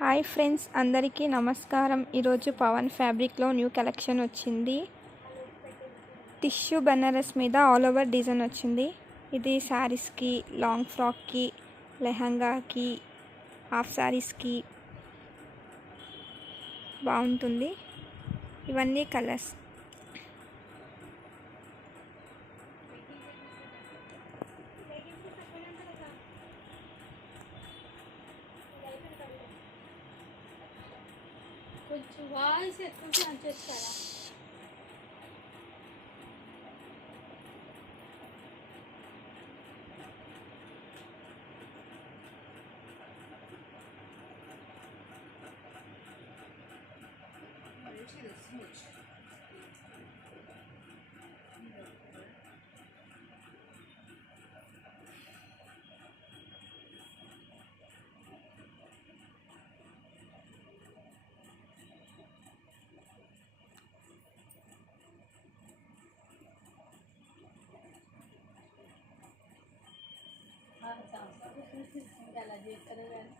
Hi friends, అందరికీ నమస్కారం. ఈరోజు పవన్ ఫ్యాబ్రిక్లో న్యూ కలెక్షన్ వచ్చింది. టిష్యూ బనారస్ మీద ఆల్ ఓవర్ డిజైన్ వచ్చింది. ఇది శారీస్కి, లాంగ్ ఫ్రాక్కి, లెహంగాకి, హాఫ్ శారీస్కి బాగుంటుంది. ఇవన్నీ కలర్స్. కొంచెం వాయిస్ ఎక్కువ చేస్తారా? అలా చేస్తారు కానీ